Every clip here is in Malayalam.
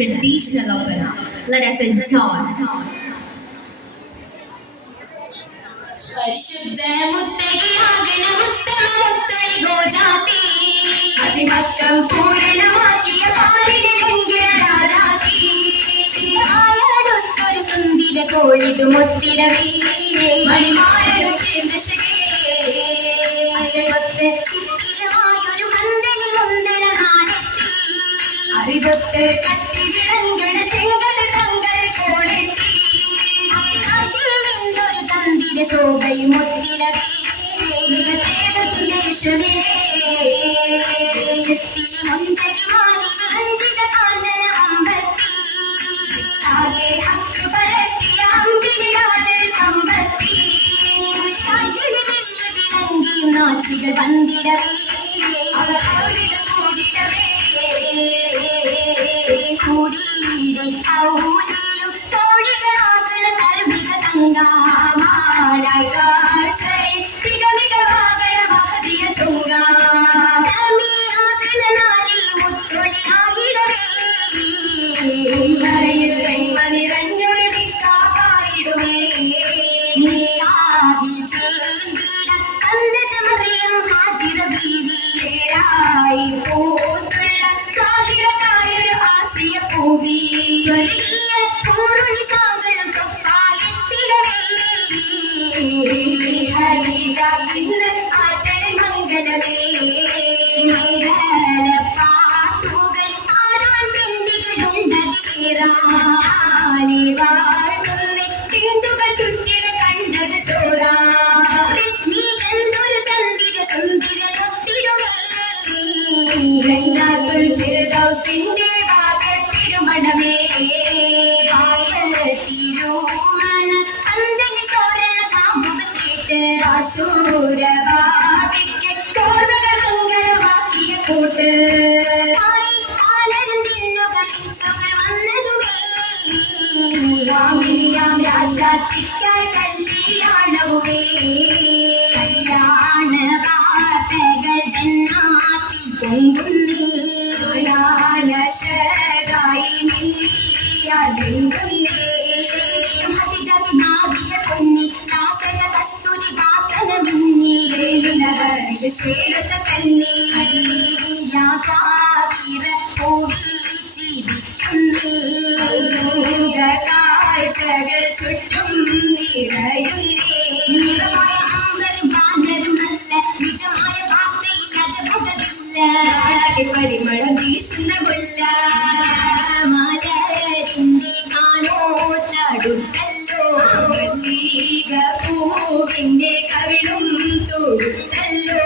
traditional opera. Let us enjoy. പരിശുദ്ധ മുത്തകിയാകണ ഉത്തമ മുത്തളി ഗോജാതി അതിഭക്തം പൂരണമാക്കിയ പാലിലൊരു സുന്ദര കോളിതു മുത്തിടവേ മണിമാരനു ചേർന്ന അശകത്ത് ചിത്തിരമായൊരു മന്ദലി മുന്തല നാളെത്തി അറിവത്ത് കത്തി വിളങ്കണ ചെങ്കട തങ്ങൾ കോളെത്തി അതിലെന്തൊരു ചന്ദിര ശോഭയും മുത്തിടവേ സുലേഷമേ ദേശത്തിലെ മുഞ്ചടി മാറിലെ അഞ്ചിത കാഞ്ചന അമ്പത്തി ആകെ ഹക്ക് പരത്തിയ അമ്പിളി രാജൽ കമ്പത്തി അതിലെ വെള്ള വിളങ്കിയും നാച്ചികൾ വന്നിടവേ അവർ കൂടിടവേ കൂടിയിടെ ഔലിയും തോഴികളാകണ തരുമിക തങ്കാമാരായി കാഴ്ചയിൽ തികമികവാകണ മഹതിയ ചുങ്കാകണ നാരി മുത്തൊളിയായിടവേ മണിരഞ്ഞൊരു വിക്കായിടുവേ നീയാകി ചേർന്നിട കന്നത് മറിയം ഹാജിറ ബീവിയേരായി പൂത്തുള്ള കാഹിറക്കായൊരു ആസിയ പൂവി സ്വർഗീയ പൂരുളി സാങ്കളം സ്വഫായെത്തിടവേ ഹരിജാക്കിന്ന് ആറ്റൽ മംഗലമേ മംഗല പാട്ടുകൾ ആരാൻ പെണ്ടികളുണ്ടതിലേറാനി വാഴ്ത്തുന്ന ബിന്ദുകൾ ചുറ്റില കണ്ടത് ചോറാ നീ എന്തൊരു ചന്ദിര സുന്ദരൊത്തിടുവേ ജന്നാത്തുൽ ഫിർദൗസിന്റെ ഭാഗത്തിരുമണമേ തിരുമണ പന്തലി തോരണ കാമ്പുക കേട്ട് അസൂരവാദിക്ക് കോർവകമംഗളമാക്കിയ കൂട്ട് ആലരും ചിന്നുകളിൽ സുകൾ വന്നതുമേ യാമിനിയാം രാശാത്തിക്കായി കല്യാണവുമേ കല്യാണ വാർത്തകൾ ജന്നാത്തിൽ പൊങ്കുന്നേ ായി മിന്നിയാലെങ്കുന്നേ ഹതിജാതി നാദിയ പൊന്നി നാശക കസ്തൂരി വാസന മിന്നി ശ്വേത കന്നി യാകാവീര പൂവീച്ചിരിക്കുന്നേ കാഴ്ചകൾ ചുറ്റും നിറയുന്നേ നിറമായ അമ്പരും ബാനരും നല്ല നിജമായ വാർത്തയിൽ അജബുകളില്ല പരിമളം വീശുന്ന കൊല്ല മലരിന്റെ കാണോട്ടടുത്തല്ലോ മല്ലീക പൂവിന്റെ കവിളും തൊടുത്തല്ലോ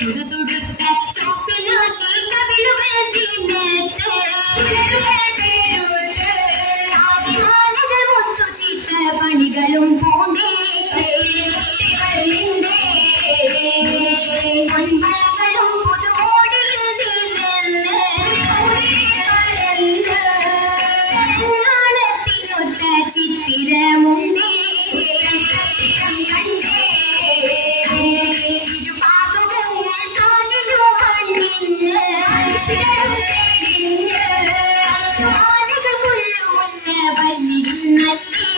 തുടുതുടുത്ത ചുപ്പിനാലെ കവിളുകൾ ചീനത്ത് ആദിമാലകൾ മുത്തു ചിത്ര പണികളും പൂണ്ടേ പൊൻവളകളും പുതുമോടിയിൽ നിന്ന് കല്യാണത്തിനൊത്ത ചിത്തിരമുണ്ടേ ഇരുപാതുകങ്ങൾ കാലിലും മണ്ണിന് ആലുകൾ പുല്ലുമുല്ല വല്ലിയിൽ നല്ലേ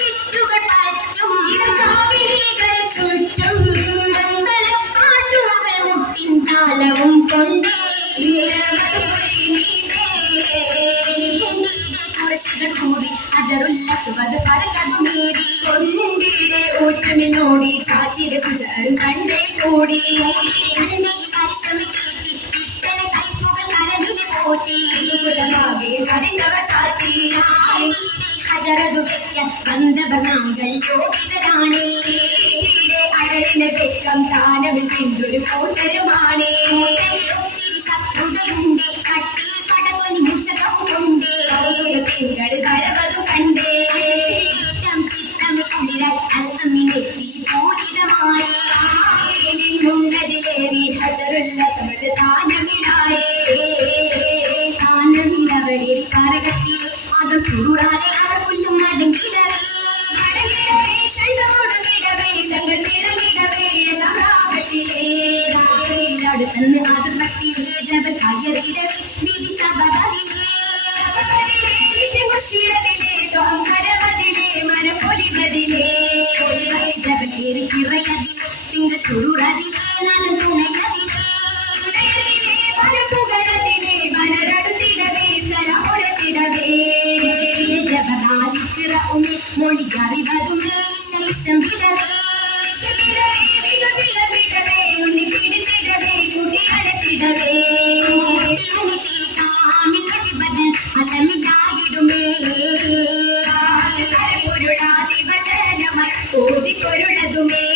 ചുറ്റുകൾ പറ്റും ചുറ്റും പാട്ടുകൾ മുട്ടിൻ താലവും കൊണ്ടേ കുറശികൾ കൂടി അജറുല്ലസുവത് പറകതുമേറി കൊണ്ടിടെ ഓട്ടമിനോടി ചാറ്റിയുടെ സുചാരും ചണ്ടേ കൂടി ചണ്ടയിൽ അരിശമി കേട്ടി ഇത്തന കൈപ്പുകൾ കരവിലെ പോറ്റി കറിന്തവ ചാറ്റി ഹജറതു വെക്കാൻ ബന്ധവനാങ്കൾ യോഗിതരാണേ അഴലിന് വെക്കം താനവിൽ പിന്തൊരു കൂട്ടരുമാണേ ഒത്തിരി ശത്രുതയുണ്ട് കട്ടി കടവനി മുഷകമുണ്ട് തിങ്കൾ കരവതു കണ്ടേ ചിത്രമെ കുളിര അൽഅമ്മിനെത്തി പൂരിതമായി മുണ്ടതിലേറി ഹജറുല്ല സമത് താനമിലായേ താനമിലവരേറി കരകത്തിലെ ആദം ചൂടാലെ അവർ പുല്ലും മടങ്ങിടവേ ഷണ്ടോടുങ്ങിടവേ തങ്ങൾ തിളങ്ങിടവേ വിടവി വിധി സഭതിലേ മുഷിയതിലേ ദ്വാങ്കരമതിലേ മനപ്പൊലിവതിലേ ജബലേറി കിറയതിലേ തിങ്ക ചുരുറതിലേ നാദം തുണയതിലേ വനപ്പുകളതിലേ വനരടുത്തിടവേ സലഹുരത്തിടവേ ജബറാലിക്കിറഉമേ മൊഴികറിവതുമേ ഇഷ്ടം വിടവേ വിടവേ ഉണ്ണി പിടിത്തിടവേ കുട്ടി അടത്തിടവേ ബദൻ അലമിലായിടുമേ പൊരുളാതി വചനമായി ഓതി പൊരുളതുമേ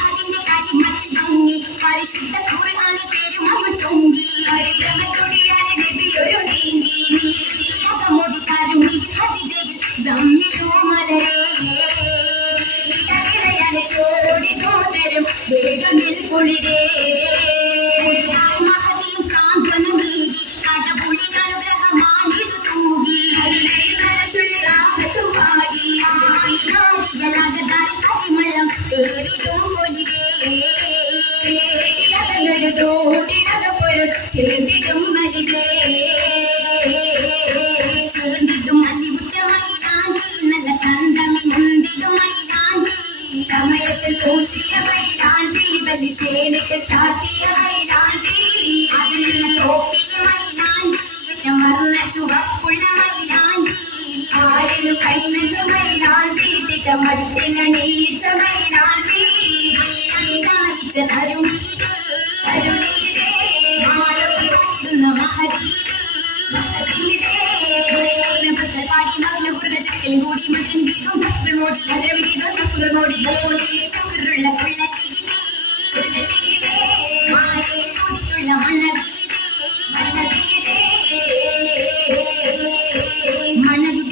അതിന്റെ കലിമത്തിൽ ഭംഗി പരിശുദ്ധ ഖുർആനിൽ പെരുമകൾ ചൊങ്കി പരിക്രമത്തൊടിയാലെ നബി ഒരു നീങ്ങി മോദി കരുണിയിൽ ഹദിജയിൽ ദമ്മിലോ മലരേ ചോടി തോതരും വേഗമിൽ കുളിരേ മഹതിയും സാന്ത്വനം നീകി കടപുളിൽ അനുഗ്രഹമാണിതു തൂകി മനസ്സുള്ളാഹത്തുമാകി ആയിരാദികളാകതാരി കരിമള്ളം പേരിടും പൊലിരേ തോതിനകപ്പൊരുൾ ചേർന്നിടും മലിരേ ചേർന്നിടും മല്ലിവുറ്റ മൈലാഞ്ചി നല്ല ചന്തമി മുന്തിടും മൈലാഞ്ചി സമയത്തിൽ പൂശിയ മൈലാഞ്ചി ബലിശേലിക്ക് ചാത്തിയ മൈലാഞ്ചി അതിലുള്ള തോപ്പിയ മൈലാഞ്ചി ഏറ്റം വർണ്ണ ചുവപ്പുള്ള മൈലാഞ്ചി ആരിലും കൈനച്ച മൈലാഞ്ചി തിട്ടമടുപ്പിൽ അണിയിച്ച മൈലാഞ്ചി ചമയിച്ച തരുണീരേ മാലോകിടുന്ന മഹതീരേ പാടി മകന കുറുക ചക്കലും കൂടി മകൻ ഗീതം തപ്പുകൾ മോടി ഗീതം തപ്പുകൾ മോടി ശുക്രുള്ള പുള്ളലിഗിതേ മാലയെ തുടിത്തുള്ള മണവി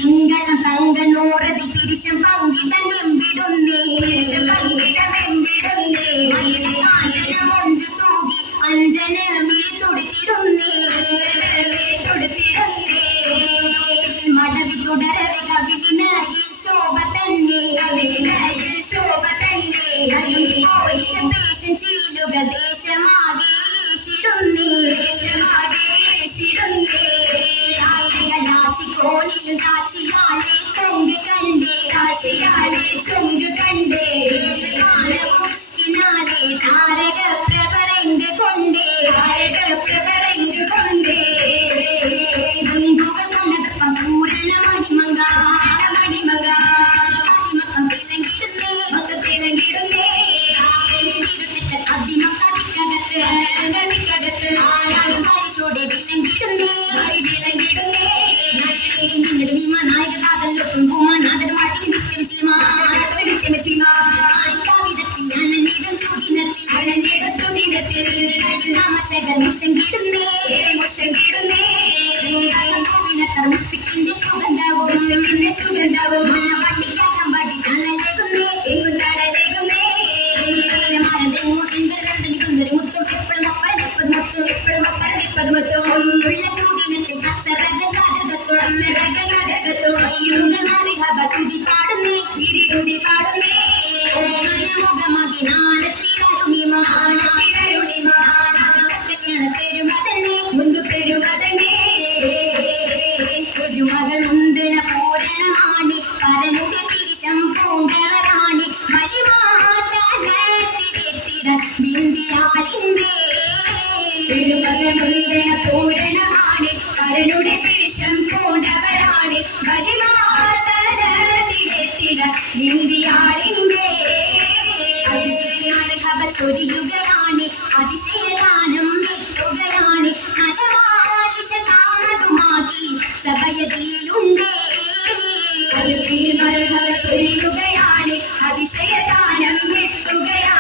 തിങ്കളും തങ്ക നൂറതി പിരിശം പങ്കിടമെമ്പിടുന്നേ കാഞ്ചന മൊഞ്ചു തൂകി അഞ്ജന മിഴി തൊടുത്തിടുന്നേ മടവി തുടരവി കവിളിനയിൽ ശോഭ തന്നെ അരുണി പോരിശ പേശം ചീലുക ദേശമാകേശിടുന്നേ കോണിലും കാശിയാലെ ചൊങ്ക് കണ്ടേ മുഷ്കിനാലെ താരക പ്രഭരങ്ക് കൊണ്ടേ ബന്ധുകൾ കൊണ്ടതപ്പം പൂരണ മണിമങ്ക മണിമക്കം തിളങ്ങിടുന്നേ അതിമക്കകത്ത് ആരാളും പരിശോടെ വിലങ്ങിടുന്നേ പിന്നീട് ഭീമ നായക കാതലൊപ്പം പൂമാനാഥൻ മാറ്റി നിത്യം കവിതത്തിൽ അനനീടും സുദിനത്തിൽ താമസകൾ മുഷങ്കിടുന്നേ പൂവിനത്തർ മുസിക്കിന്റെ സുഗന്ധവും മണ്ണവാട്ടിക്കാകം പാടി തണലേകുന്നേ മരതെങ്ങും എന്തൊരു കണ്ടമിക്കുന്നൊരു മുത്തും എപ്പോഴും അപ്പറം ഉള്ള സുദിനത്തിൽ തുതി പാടുന്നേ മുഖമകി നാണത്തിലരുണിമാ പെരുമതന്നെ മുന്തു പെരുമതന്നെ ഒരു മകൾ മുന്തിന പൂരണമാണി പരനുടെ പീശം പൂണ്ടവരാണി വലിമാതലത്തിലെത്തിട ബിന്ദിയാലിന്റെ പെരുമകൾ മുന്തിന പൂരണമാണി പരനുടെ പീശം പൂണ്ടവരാണി വലിമാതലത്തിലെത്തിട ബിന്ദിയാലിന്റെ ചൊരിയുകയാണ് അതിശയദാനം വെക്കുകയാണ് മലവാലിശ താമതുമാക്കി സഭയതിയിലുണ്ടേ ചൊരിയുകയാണ് അതിശയദാനം വെക്കുകയാണ്